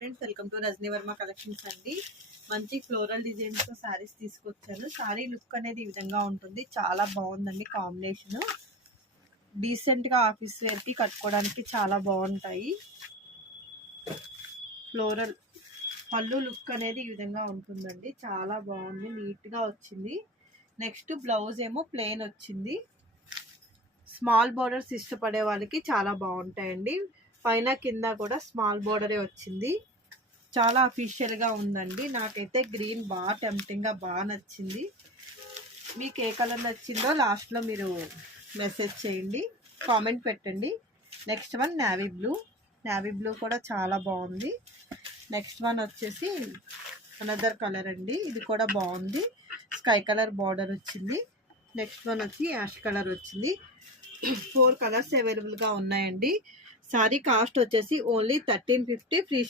Friends, welcome to Rajani Varma collections అండి. మంచి floral designs తో శారీస్ తీసుకొచ్చాను. శారీ లుక్ అనేది ఈ విధంగా ఉంటుంది. చాలా బాగుందండి కాంబినేషన్. డీసెంట్ గా ఆఫీస్ వేర్ కి కట్టుకోవడానికి చాలా బాగుంటాయి. ఫ్లోరల్ పళ్ళు లుక్ అనేది ఈ విధంగా ఉంటుందండి. చాలా బాగుంది, నీట్ గా వచ్చింది. నెక్స్ట్ బ్లౌజ్ ఏమో ప్లెయిన్ వచ్చింది. స్మాల్ బోర్డర్స్ ఇష్టపడే వాళ్ళకి చాలా బాగుంటాయండి. పైన కింద కూడా స్మాల్ బోర్డరే వచ్చింది. చాలా అఫీషియల్గా ఉందండి. నాకైతే గ్రీన్ బాగా టెంప్టింగ్గా బాగా నచ్చింది. మీకు ఏ కలర్ నచ్చిందో లాస్ట్లో మీరు మెసేజ్ చేయండి, కామెంట్ పెట్టండి. Next one navy blue. Navy blue కూడా చాలా బాగుంది. నెక్స్ట్ వన్ వచ్చేసి అనదర్ కలర్ అండి. ఇది కూడా బాగుంది. స్కై కలర్ బార్డర్ వచ్చింది. నెక్స్ట్ వన్ వచ్చి యాష్ కలర్ వచ్చింది. 4 కలర్స్ అవైలబుల్గా ఉన్నాయండి. సారీ కాస్ట్ వచ్చేసి ఓన్లీ 1350 ఫ్రీ